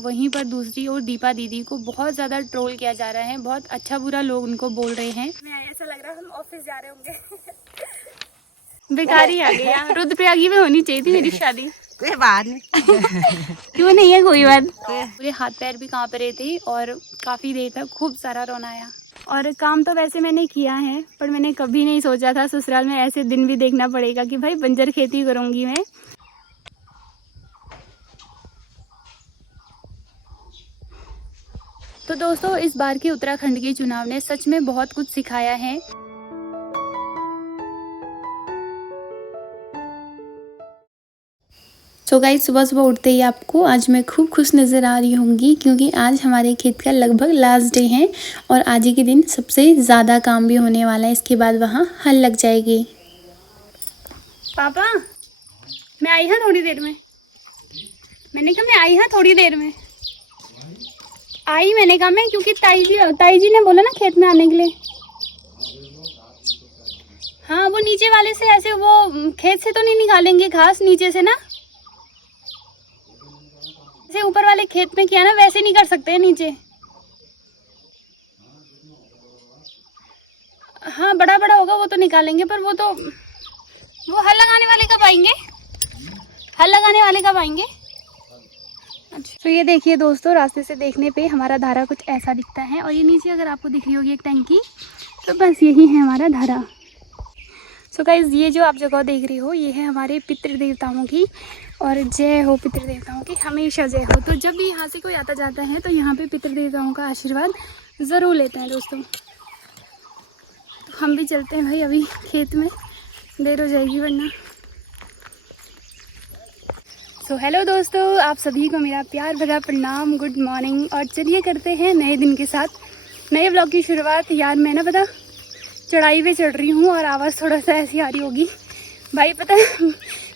वहीं पर दूसरी ओर दीपा दीदी को बहुत ज़्यादा ट्रोल किया जा रहा है, बहुत अच्छा बुरा लोग उनको बोल रहे हैं। मैं ऐसा लग रहा है हम ऑफिस जा रहे होंगे। बेकार ही आ गया। रुद्रप्रयागी में होनी चाहिए थी मेरी शादी। कोई बात नहीं। क्यों नहीं है कोई बात। पूरे हाथ पैर भी कांप रहे थे और काफ़ी देर तक खूब सारा रोना आया। और काम तो वैसे मैंने किया है, पर मैंने कभी नहीं सोचा था ससुराल में ऐसे दिन भी देखना पड़ेगा कि भाई बंजर खेती करूँगी मैं। तो दोस्तों, इस बार के उत्तराखंड के चुनाव ने सच में बहुत कुछ सिखाया है। तो गाइस, सुबह सुबह उठते ही आपको आज मैं खूब खुश नज़र आ रही होंगी, क्योंकि आज हमारे खेत का लगभग लास्ट डे है और आज ही के दिन सबसे ज़्यादा काम भी होने वाला है। इसके बाद वहाँ हल लग जाएगी। पापा, मैं आई हाँ थोड़ी देर में। मैंने कहा मैं आई हाँ थोड़ी देर में। आई मैंने कहा मैं, क्योंकि ताई जी ने बोला ना खेत में आने के लिए। हाँ, वो नीचे वाले से ऐसे वो खेत से तो नहीं निकालेंगे घास नीचे से ना, जैसे ऊपर वाले खेत में किया ना वैसे नहीं कर सकते हैं नीचे। हाँ, बड़ा बड़ा होगा वो तो निकालेंगे, पर वो हल लगाने वाले कब आएंगे? हल लगाने वाले कब आएंगे? अच्छा, तो ये देखिए दोस्तों, रास्ते से देखने पे हमारा धारा कुछ ऐसा दिखता है और ये नीचे अगर आपको दिख रही होगी एक टंकी, तो बस यही है हमारा धारा। सो गाइस, ये जो आप जगह देख रही हो ये है हमारे पितृ देवताओं की, और जय हो पितृ देवताओं की, हमेशा जय हो। तो जब भी यहाँ से कोई आता जाता है तो यहाँ पे पितृ देवताओं का आशीर्वाद ज़रूर लेते हैं दोस्तों। तो हम भी चलते हैं भाई, अभी खेत में देर हो जाएगी वरना। तो हेलो दोस्तों, आप सभी को मेरा प्यार भरा प्रणाम, गुड मॉर्निंग। और चलिए करते हैं नए दिन के साथ नए ब्लॉग की शुरुआत। यार मैं ना पता चढ़ाई पे चढ़ रही हूँ और आवाज़ थोड़ा सा ऐसी आ रही होगी भाई, पता है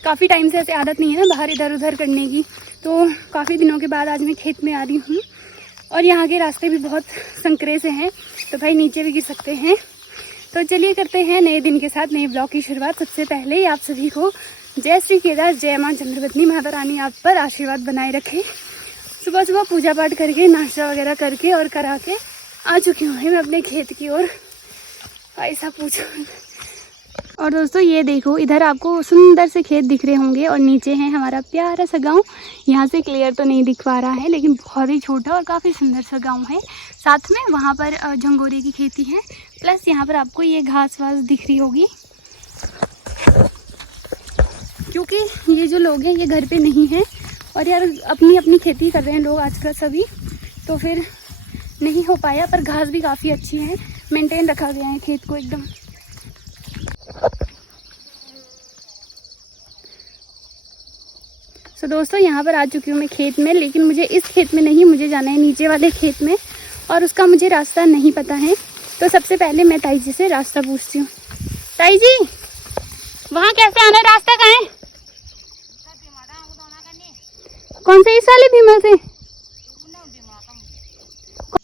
काफ़ी टाइम से ऐसे आदत नहीं है ना बाहर इधर उधर करने की, तो काफ़ी दिनों के बाद आज मैं खेत में आ रही हूँ और यहाँ के रास्ते भी बहुत संकरे से हैं, तो भाई नीचे भी गिर सकते हैं। तो चलिए करते हैं नए दिन के साथ नए ब्लॉग की शुरुआत। सबसे पहले आप सभी को जय श्री केदार, जय माँ चंद्रवती, माता रानी आप पर आशीर्वाद बनाए रखे। सुबह सुबह पूजा पाठ करके नाश्ता वगैरह करके और करा के आ चुकी हूँ मैं अपने खेत की ओर। ऐसा पूछो। और दोस्तों ये देखो, इधर आपको सुंदर से खेत दिख रहे होंगे और नीचे है हमारा प्यारा सा गांव। यहाँ से क्लियर तो नहीं दिख पा रहा है, लेकिन बहुत ही छोटा और काफ़ी सुंदर सा गांव है। साथ में वहाँ पर झंगोरे की खेती है, प्लस यहाँ पर आपको ये घास वास दिख रही होगी, क्योंकि ये जो लोग हैं ये घर पे नहीं हैं और यार अपनी अपनी खेती कर रहे हैं लोग आजकल सभी, तो फिर नहीं हो पाया। पर घास भी काफ़ी अच्छी है, मेंटेन रखा गया है खेत को एकदम। तो दोस्तों यहाँ पर आ चुकी हूँ मैं खेत में, लेकिन मुझे इस खेत में नहीं, मुझे जाना है नीचे वाले खेत में और उसका मुझे रास्ता नहीं पता है। तो सबसे पहले मैं ताई जी से रास्ता पूछती हूँ। ताई जी, वहाँ कैसे आना है, रास्ता कहाँ है? कौन से, इस वाले भीमा से?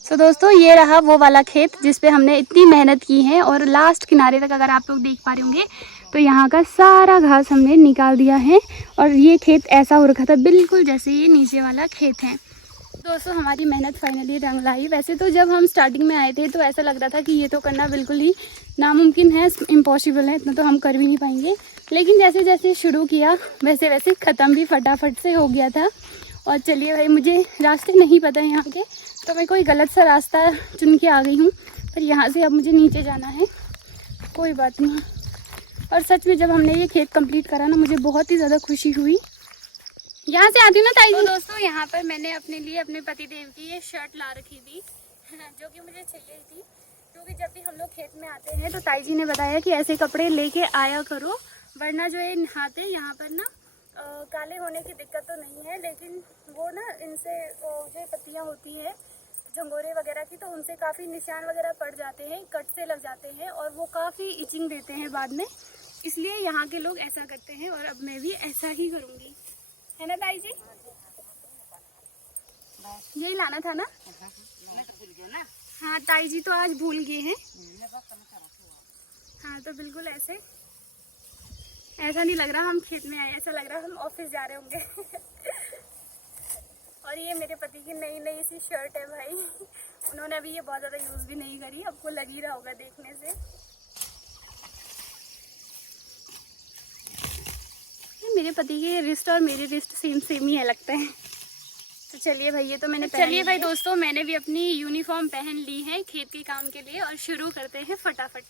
तो दोस्तों ये रहा वो वाला खेत जिस पे हमने इतनी मेहनत की है, और लास्ट किनारे तक अगर आप लोग देख पा रहे होंगे तो यहाँ का सारा घास हमने निकाल दिया है और ये खेत ऐसा हो रखा था बिल्कुल जैसे ये नीचे वाला खेत है। दोस्तों हमारी मेहनत फाइनली रंग लाई। वैसे तो जब हम स्टार्टिंग में आए थे तो ऐसा लग रहा था कि ये तो करना बिल्कुल ही नामुमकिन है, इम्पॉसिबल है, इतना तो हम कर भी नहीं पाएंगे। लेकिन जैसे जैसे शुरू किया वैसे वैसे ख़त्म भी फटाफट से हो गया था। और चलिए भाई, मुझे रास्ते नहीं पता है यहाँ के, तो मैं कोई गलत सा रास्ता चुन के आ गई हूँ, पर यहाँ से अब मुझे नीचे जाना है, कोई बात नहीं। और सच में जब हमने ये खेत कंप्लीट करा ना, मुझे बहुत ही ज़्यादा खुशी हुई। यहाँ से आती हूँ ना ताई। तो दोस्तों यहाँ पर मैंने अपने लिए अपने पतिदेव की ये शर्ट ला रखी थी जो कि मुझे चाहिए थी, क्योंकि जब भी हम लोग खेत में आते हैं तो ताई जी ने बताया कि ऐसे कपड़े लेके आया करो, वरना जो ये नहाते यहाँ पर ना काले होने की दिक्कत तो नहीं है, लेकिन वो ना इनसे जो पत्तियाँ होती है झंगोरे वगैरह की, तो उनसे काफ़ी निशान वगैरह पड़ जाते हैं, कट से लग जाते हैं और वो काफ़ी इचिंग देते हैं बाद में। इसलिए यहाँ के लोग ऐसा करते हैं और अब मैं भी ऐसा ही करूँगी, है ना ताई जी? यही लाना था ना? हाँ ताई जी तो आज भूल गए हैं। हाँ तो बिल्कुल ऐसे, ऐसा नहीं लग रहा हम खेत में आए, ऐसा लग रहा हम ऑफिस जा रहे होंगे। और ये मेरे पति की नई नई सी शर्ट है भाई। उन्होंने अभी ये बहुत ज़्यादा यूज़ भी नहीं करी, आपको लग ही रहा होगा देखने से। मेरे पति के रिस्ट और मेरे रिस्ट सेम सेम ही है लगता है। तो चलिए भाई, ये तो मैंने चलिए भाई दोस्तों, मैंने भी अपनी यूनिफॉर्म पहन ली है खेत के काम के लिए और शुरू करते हैं फटाफट।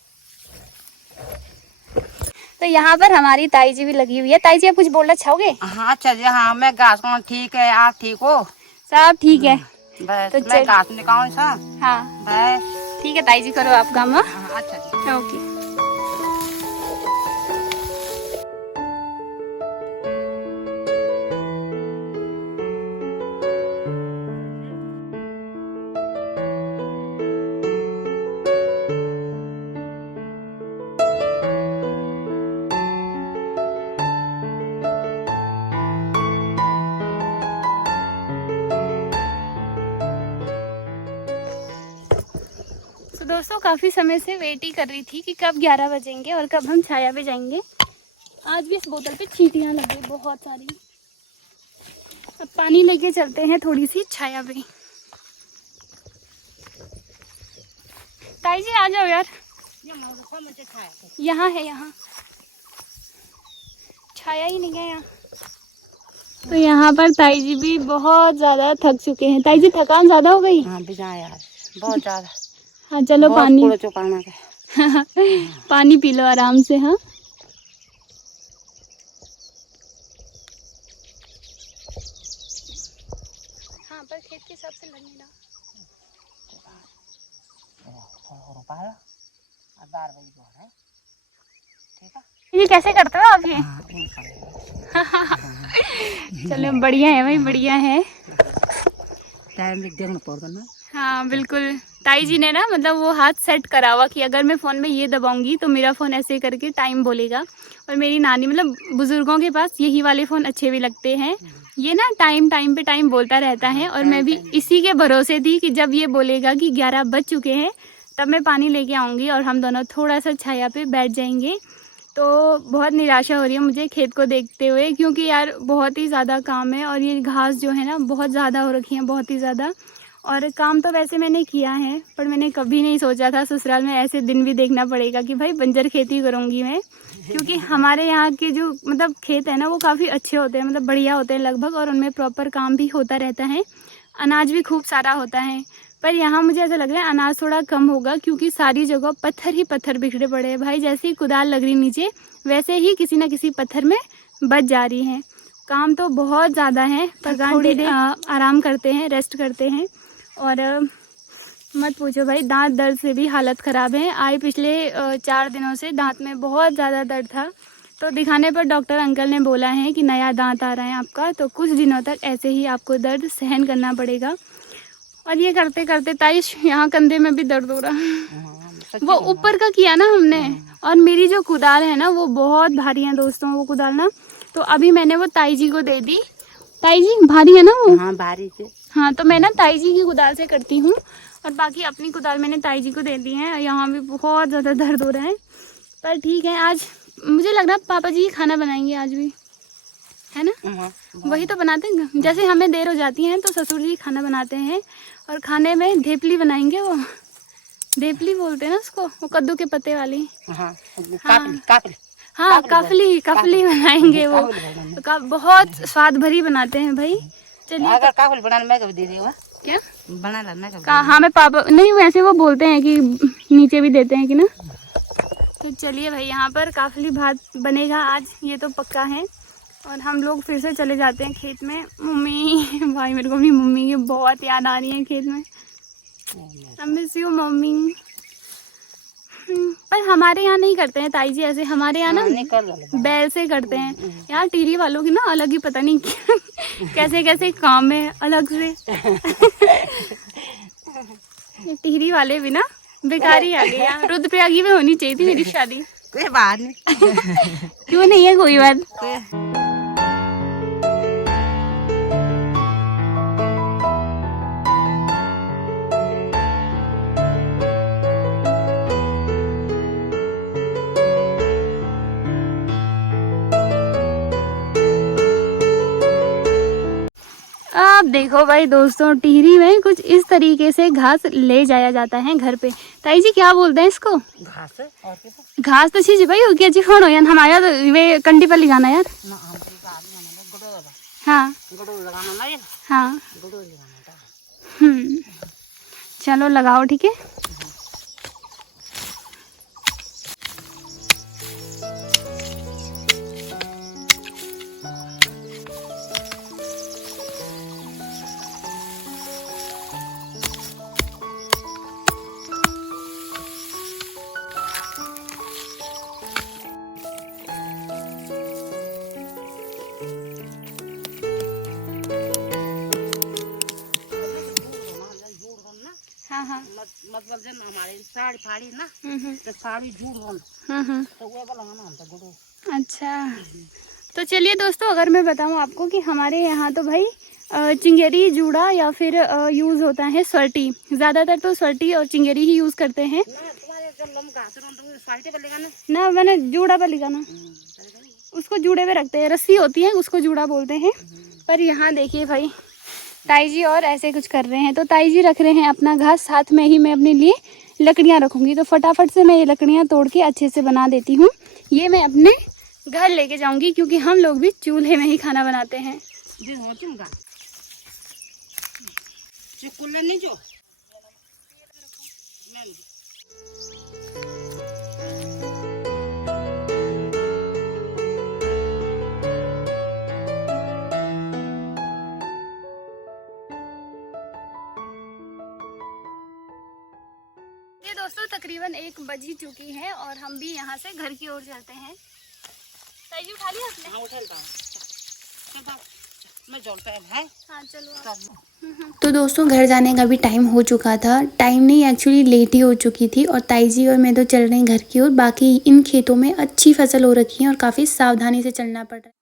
तो यहाँ पर हमारी ताई जी भी लगी हुई है। ताई जी आप कुछ बोलना चाहोगे? हाँ चलिए, हाँ मैं घास को ठीक है, आप ठीक हो? सब ठीक है। बस तो मैं घास निकालूं सा। हाँ बस ठीक है ताई जी, करो आप काम। अच्छा जी। ओके। दोस्तों काफ़ी समय से वेट ही कर रही थी कि कब 11 बजेंगे और कब हम छाया पे जाएंगे। आज भी इस बोतल पे चींटियाँ लग गई बहुत सारी। अब पानी लेके चलते हैं थोड़ी सी छाया पे। ताई जी आ जाओ यार, यहाँ है, यहाँ छाया ही नहीं है यहाँ। तो यहाँ पर ताई जी भी बहुत ज़्यादा थक चुके हैं। ताई जी थकान ज़्यादा हो गई? हाँ यार बहुत ज़्यादा। हाँ चलो पानी चुकाना पानी पी लो आराम से। हाँ हाँ पर खेत के हिसाब से लगने ना। ये कैसे करते हो आप ये? चलो बढ़िया है भाई, बढ़िया है। टाइम देखना पड़ता ना। हाँ बिल्कुल, ताई जी ने ना मतलब वो हाथ सेट करा हुआ कि अगर मैं फ़ोन में ये दबाऊंगी तो मेरा फ़ोन ऐसे करके टाइम बोलेगा। और मेरी नानी मतलब बुज़ुर्गों के पास यही वाले फ़ोन अच्छे भी लगते हैं। ये ना टाइम पे टाइम बोलता रहता है और मैं भी इसी के भरोसे थी कि जब ये बोलेगा कि 11 बज चुके हैं तब मैं पानी लेके आऊँगी और हम दोनों थोड़ा सा छाया पे बैठ जाएंगे। तो बहुत निराशा हो रही है मुझे खेत को देखते हुए, क्योंकि यार बहुत ही ज़्यादा काम है और ये घास जो है ना बहुत ज़्यादा हो रखी है, बहुत ही ज़्यादा। और काम तो वैसे मैंने किया है पर मैंने कभी नहीं सोचा था ससुराल में ऐसे दिन भी देखना पड़ेगा कि भाई बंजर खेती करूँगी मैं। क्योंकि हमारे यहाँ के जो मतलब खेत है ना वो काफ़ी अच्छे होते हैं, मतलब बढ़िया होते हैं लगभग, और उनमें प्रॉपर काम भी होता रहता है, अनाज भी खूब सारा होता है। पर यहाँ मुझे ऐसा लग रहा है अनाज थोड़ा कम होगा, क्योंकि सारी जगह पत्थर ही पत्थर बिखरे पड़े हैं भाई। जैसे ही कुदाल लग रही नीचे वैसे ही किसी न किसी पत्थर में बच जा रही है। काम तो बहुत ज़्यादा है पर थोड़ी देर आराम करते हैं, रेस्ट करते हैं। और मत पूछो भाई, दांत दर्द से भी हालत ख़राब है। आए पिछले 4 दिनों से दांत में बहुत ज़्यादा दर्द था, तो दिखाने पर डॉक्टर अंकल ने बोला है कि नया दांत आ रहा है आपका, तो कुछ दिनों तक ऐसे ही आपको दर्द सहन करना पड़ेगा। और ये करते करते ताइश यहाँ कंधे में भी दर्द हो रहा है। वो ऊपर का किया ना हमने, और मेरी जो कुदाल है ना वो बहुत भारी है दोस्तों, वो कुदाल ना, तो अभी मैंने वो ताई जी को दे दी। ताई जी भारी है ना वो? हाँ भारी से। हाँ तो मैं ना ताई जी की कुदाल से करती हूँ और बाकी अपनी कुदाल मैंने ताई जी को दे दी है। यहाँ भी बहुत ज़्यादा दर्द हो रहा है, पर ठीक है। आज मुझे लग रहा है पापा जी खाना बनाएंगे आज भी, है ना? वही तो बनाते हैं, जैसे हमें देर हो जाती है तो ससुर जी खाना बनाते हैं और खाने में धेपली बनाएंगे। वो धेपली बोलते हैं ना उसको, वो कद्दू के पत्ते वाली। हाँ काफली हाँ काफली बनाएंगे वो, बहुत स्वाद भरी बनाते हैं भाई। चलिए अगर काफली बनाना मैं कभी दे दूँगा। क्या बना लाना हाँ मैं पापा नहीं, वैसे वो बोलते हैं कि नीचे भी देते हैं कि ना। तो चलिए भाई, यहाँ पर काफली भात बनेगा आज, ये तो पक्का है। और हम लोग फिर से चले जाते हैं खेत में। मम्मी भाई मेरे को अपनी मम्मी की बहुत याद आ रही है खेत में। I miss you mummy. पर हमारे यहाँ नहीं करते हैं ताई जी ऐसे, हमारे यहाँ ना बैल से करते हैं। यहाँ टिहरी वालों की ना अलग ही पता नहीं कैसे कैसे काम है अलग से। टिहरी वाले भी ना बेकार ही आ गए। यहाँ रुद्रप्रयागी में होनी चाहिए थी मेरी शादी। कोई बात नहीं। क्यों नहीं है कोई बात। देखो भाई दोस्तों, टिहरी में कुछ इस तरीके से घास ले जाया जाता है घर पे। ताई जी क्या बोलते हैं इसको? घास और क्या घास तो चीज भाई होगी अच्छी फोन हो यार हमारा तो वे कंटी पर लगाना यार। ना हम तो का गुड़ो लगा हाँ गुड़ो लगाना ना ये हाँ गुड़ो लगाना था। चलो लगाओ ठीक है। हाँ हाँ मतलब जन हमारे साड़ी फाड़ी ना तो साड़ी जूड़ होन तो वो वाला लगाना हम तो गुड़ो। अच्छा तो चलिए दोस्तों, अगर मैं बताऊं आपको कि हमारे यहाँ तो भाई चिंगेरी जूड़ा या फिर यूज़ होता है सर्टी। ज़्यादातर तो सर्टी और चिंगेरी ही यूज़ करते हैं ना तुम्हारे जब लम घास रोन तो साड़ी पे लगाना ना। मैंने जूड़ा पर लगाना, उसको जूड़े पे रखते हैं, रस्सी होती है उसको जूड़ा बोलते हैं। पर यहाँ देखिए भाई ताई जी और ऐसे कुछ कर रहे हैं। तो ताई जी रख रहे हैं अपना घास, साथ में ही मैं अपने लिए लकड़ियाँ रखूँगी। तो फटाफट से मैं ये लकड़ियाँ तोड़ के अच्छे से बना देती हूँ। ये मैं अपने घर लेके जाऊँगी क्योंकि हम लोग भी चूल्हे में ही खाना बनाते हैं। जी हो चुका चिकुल नहीं जो ये दोस्तों तकरीबन 1 बज ही चुकी है और हम भी यहाँ से घर की ओर चलते हैं। ताई जी उठा लिया आपने? हाँ उठा लगा चल बाप मैं जोड़ पे है। हाँ चलो आप। तो दोस्तों घर जाने का भी टाइम हो चुका था। टाइम नहीं एक्चुअली लेट ही हो चुकी थी और ताई जी और मैं तो चल रहे हैं घर की ओर। बाकी इन खेतों में अच्छी फसल हो रखी है और काफ़ी सावधानी से चलना पड़ रहा है।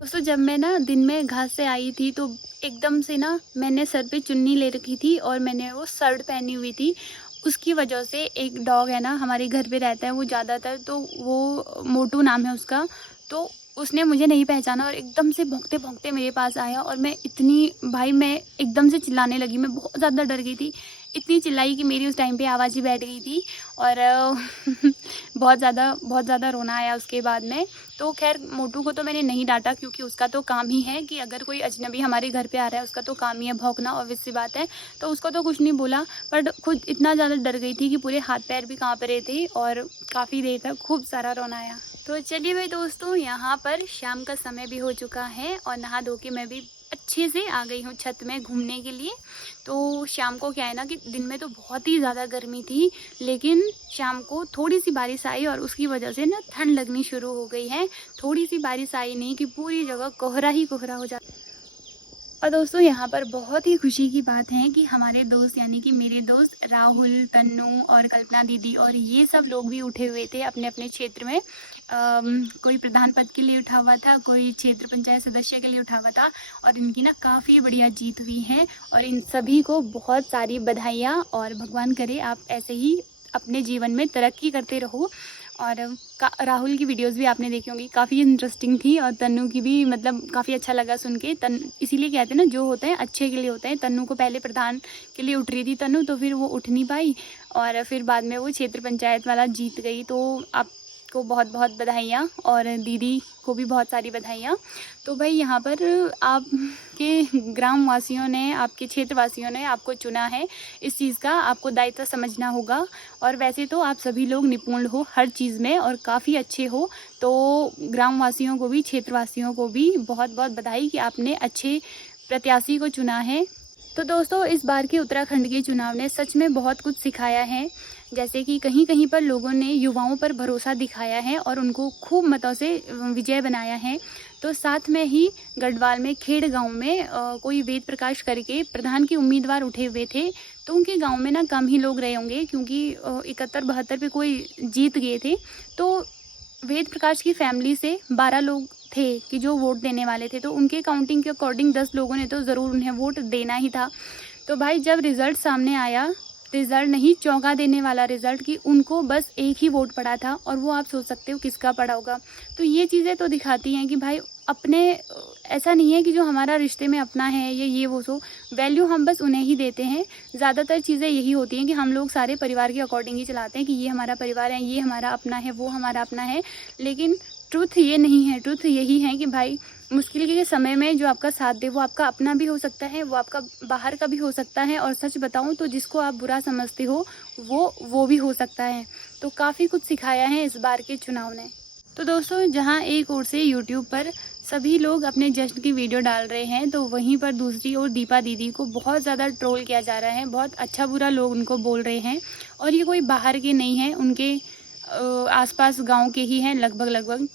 दोस्तों जब मैं ना दिन में घास से आई थी तो एकदम से ना मैंने सर पे चुन्नी ले रखी थी और मैंने वो शर्ट पहनी हुई थी। उसकी वजह से एक डॉग है ना हमारे घर पे रहता है वो ज़्यादातर, तो वो मोटू नाम है उसका। तो उसने मुझे नहीं पहचाना और एकदम से भौंकते भौंकते मेरे पास आया और मैं मैं एकदम से चिल्लाने लगी। मैं बहुत ज़्यादा डर गई थी, इतनी चिल्लाई कि मेरी उस टाइम पे आवाज़ ही बैठ गई थी और बहुत ज़्यादा रोना आया उसके बाद में। तो खैर मोटू को तो मैंने नहीं डांटा क्योंकि उसका तो काम ही है कि अगर कोई अजनबी हमारे घर पे आ रहा है उसका तो काम ही है भौंकना, ऑब्वियस सी बात है। तो उसको तो कुछ नहीं बोला, बट खुद इतना ज़्यादा डर गई थी कि पूरे हाथ पैर भी काँप रहे थे और काफ़ी देर तक खूब सारा रोना आया। तो चलिए भाई दोस्तों, यहाँ पर शाम का समय भी हो चुका है और नहा धो के मैं भी अच्छे से आ गई हूँ छत में घूमने के लिए। तो शाम को क्या है ना कि दिन में तो बहुत ही ज़्यादा गर्मी थी, लेकिन शाम को थोड़ी सी बारिश आई और उसकी वजह से ना ठंड लगनी शुरू हो गई है। थोड़ी सी बारिश आई नहीं कि पूरी जगह कोहरा ही कोहरा हो जाता। और दोस्तों यहाँ पर बहुत ही खुशी की बात है कि हमारे दोस्त यानी कि मेरे दोस्त राहुल, तन्नू और कल्पना दीदी और ये सब लोग भी उठे हुए थे अपने अपने क्षेत्र में। कोई प्रधान पद के लिए उठा हुआ था, कोई क्षेत्र पंचायत सदस्य के लिए उठा हुआ था और इनकी ना काफ़ी बढ़िया जीत हुई है और इन सभी को बहुत सारी बधाइयाँ और भगवान करे आप ऐसे ही अपने जीवन में तरक्की करते रहो। और राहुल की वीडियोस भी आपने देखी होंगी, काफ़ी इंटरेस्टिंग थी और तन्नू की भी मतलब काफ़ी अच्छा लगा सुन के। इसीलिए कहते हैं ना जो होता है अच्छे के लिए होता है। तन्नू को पहले प्रधान के लिए उठ रही थी तन्नू, तो फिर वो उठ नहीं पाई और फिर बाद में वो क्षेत्र पंचायत वाला जीत गई। तो आपको बहुत बहुत बधाइयाँ और दीदी को भी बहुत सारी बधाइयाँ। तो भाई यहाँ पर आपके ग्रामवासियों ने, आपके क्षेत्रवासियों ने आपको चुना है, इस चीज़ का आपको दायित्व समझना होगा। और वैसे तो आप सभी लोग निपुण हो हर चीज़ में और काफ़ी अच्छे हो, तो ग्रामवासियों को भी क्षेत्रवासियों को भी बहुत बहुत बधाई कि आपने अच्छे प्रत्याशी को चुना है। तो दोस्तों इस बार के उत्तराखंड के चुनाव ने सच में बहुत कुछ सिखाया है, जैसे कि कहीं कहीं पर लोगों ने युवाओं पर भरोसा दिखाया है और उनको खूब मतों से विजय बनाया है। तो साथ में ही गढ़वाल में खेड़ गांव में कोई वेद प्रकाश करके प्रधान के उम्मीदवार उठे हुए थे, तो उनके गांव में ना कम ही लोग रहे होंगे क्योंकि 71-72 पे कोई जीत गए थे। तो वेद प्रकाश की फैमिली से 12 लोग थे कि जो वोट देने वाले थे, तो उनके काउंटिंग के अकॉर्डिंग 10 लोगों ने तो ज़रूर उन्हें वोट देना ही था। तो भाई जब रिज़ल्ट सामने आया, रिज़ल्ट नहीं चौंका देने वाला रिज़ल्ट, कि उनको बस एक ही वोट पड़ा था और वो आप सोच सकते हो किसका पड़ा होगा। तो ये चीज़ें तो दिखाती हैं कि भाई अपने ऐसा नहीं है कि जो हमारा रिश्ते में अपना है या ये वो सो वैल्यू हम बस उन्हें ही देते हैं। ज़्यादातर चीज़ें यही होती हैं कि हम लोग सारे परिवार के अकॉर्डिंग ही चलाते हैं कि ये हमारा परिवार है, ये हमारा अपना है, वो हमारा अपना है। लेकिन ट्रुथ ये नहीं है, ट्रुथ यही है कि भाई मुश्किल के समय में जो आपका साथ दे वो आपका अपना भी हो सकता है, वो आपका बाहर का भी हो सकता है, और सच बताऊं तो जिसको आप बुरा समझते हो वो भी हो सकता है। तो काफ़ी कुछ सिखाया है इस बार के चुनाव ने। तो दोस्तों जहां एक ओर से यूट्यूब पर सभी लोग अपने जश्न की वीडियो डाल रहे हैं, तो वहीं पर दूसरी ओर दीपा दीदी को बहुत ज़्यादा ट्रोल किया जा रहा है, बहुत अच्छा बुरा लोग उनको बोल रहे हैं। और ये कोई बाहर के नहीं हैं, उनके आसपास गांव के ही हैं लगभग,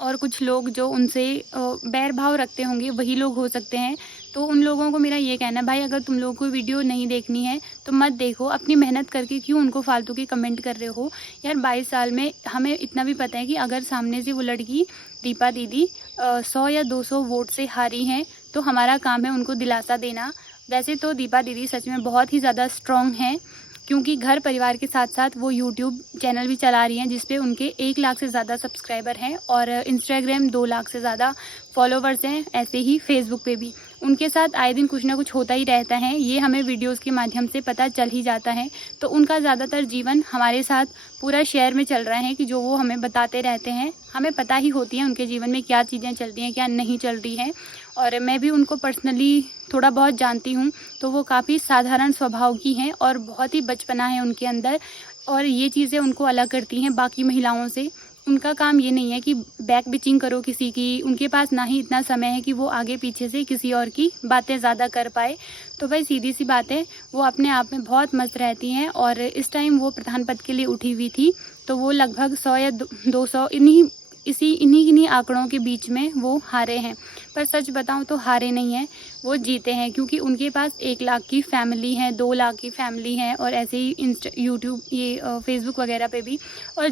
और कुछ लोग जो उनसे बैर भाव रखते होंगे वही लोग हो सकते हैं। तो उन लोगों को मेरा ये कहना है, भाई अगर तुम लोगों को वीडियो नहीं देखनी है तो मत देखो, अपनी मेहनत करके क्यों उनको फालतू के कमेंट कर रहे हो यार। 22 साल में हमें इतना भी पता है कि अगर सामने से वो लड़की दीपा दीदी 100 या 200 वोट से हारी हैं तो हमारा काम है उनको दिलासा देना। वैसे तो दीपा दीदी सच में बहुत ही ज़्यादा स्ट्रॉन्ग हैं, क्योंकि घर परिवार के साथ साथ वो यूट्यूब चैनल भी चला रही हैं जिस पे उनके 1 लाख से ज़्यादा सब्सक्राइबर हैं, और इंस्टाग्राम 2 लाख से ज़्यादा फॉलोवर्स हैं। ऐसे ही फेसबुक पे भी उनके साथ आए दिन कुछ ना कुछ होता ही रहता है, ये हमें वीडियोस के माध्यम से पता चल ही जाता है। तो उनका ज़्यादातर जीवन हमारे साथ पूरा शेयर में चल रहा है कि जो वो हमें बताते रहते हैं, हमें पता ही होती है उनके जीवन में क्या चीज़ें चलती हैं क्या नहीं चल रही हैं। और मैं भी उनको पर्सनली थोड़ा बहुत जानती हूँ, तो वो काफ़ी साधारण स्वभाव की हैं और बहुत ही बचपना है उनके अंदर, और ये चीज़ें उनको अलग करती हैं बाकी महिलाओं से। उनका काम ये नहीं है कि बैक बिचिंग करो किसी की, उनके पास ना ही इतना समय है कि वो आगे पीछे से किसी और की बातें ज़्यादा कर पाए। तो भाई सीधी सी बात है, वो अपने आप में बहुत मस्त रहती हैं। और इस टाइम वो प्रधान पद के लिए उठी हुई थी, तो वो लगभग 100 या 200 इन्हीं आंकड़ों के बीच में वो हारे हैं। पर सच बताऊं तो हारे नहीं हैं, वो जीते हैं, क्योंकि उनके पास 1 लाख की फैमिली है, 2 लाख की फैमिली है, और ऐसे ही यूट्यूब ये फेसबुक वगैरह पे भी। और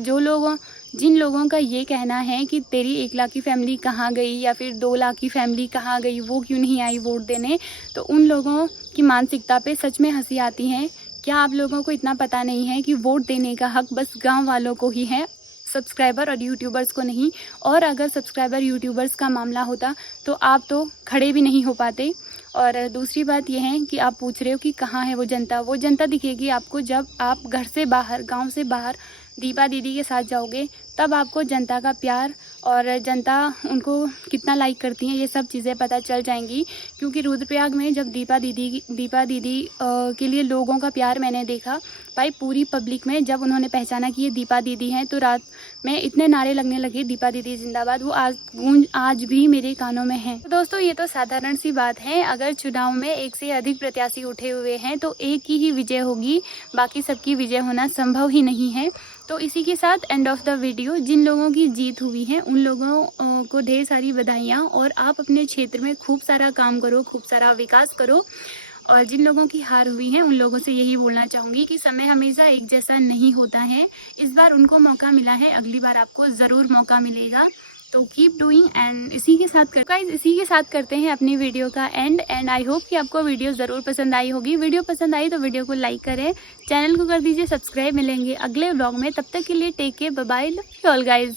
जिन लोगों का ये कहना है कि तेरी 1 लाख की फैमिली कहाँ गई या फिर 2 लाख की फैमिली कहाँ गई, वो क्यों नहीं आई वोट देने, तो उन लोगों की मानसिकता पे सच में हंसी आती है। क्या आप लोगों को इतना पता नहीं है कि वोट देने का हक बस गाँव वालों को ही है, सब्सक्राइबर और यूट्यूबर्स को नहीं। और अगर सब्सक्राइबर यूट्यूबर्स का मामला होता तो आप तो खड़े भी नहीं हो पाते। और दूसरी बात यह है कि आप पूछ रहे हो कि कहाँ है वो जनता दिखेगी आपको जब आप घर से बाहर, गांव से बाहर दीपा दीदी के साथ जाओगे, तब आपको जनता का प्यार और जनता उनको कितना लाइक करती हैं ये सब चीज़ें पता चल जाएंगी। क्योंकि रुद्रप्रयाग में जब दीपा दीदी के लिए लोगों का प्यार मैंने देखा, भाई पूरी पब्लिक में जब उन्होंने पहचाना कि ये दीपा दीदी हैं, तो रात में इतने नारे लगने लगे दीपा दीदी जिंदाबाद, वो गूंज आज भी मेरे कानों में है। तो दोस्तों ये तो साधारण सी बात है, अगर चुनाव में 1 से अधिक प्रत्याशी उठे हुए हैं तो एक की ही विजय होगी, बाकी सबकी विजय होना संभव ही नहीं है। तो इसी के साथ एंड ऑफ द वीडियो, जिन लोगों की जीत हुई है उन लोगों को ढेर सारी बधाइयाँ, और आप अपने क्षेत्र में खूब सारा काम करो, खूब सारा विकास करो। और जिन लोगों की हार हुई है उन लोगों से यही बोलना चाहूँगी कि समय हमेशा एक जैसा नहीं होता है। इस बार उनको मौका मिला है, अगली बार आपको ज़रूर मौका मिलेगा। तो कीप डूइंग, एंड इसी के साथ करते हैं अपनी वीडियो का एंड आई होप कि आपको वीडियो ज़रूर पसंद आई होगी। वीडियो पसंद आई तो वीडियो को लाइक करें, चैनल को कर दीजिए सब्सक्राइब। मिलेंगे अगले व्लॉग में, तब तक के लिए take care, bye bye, love you all guys.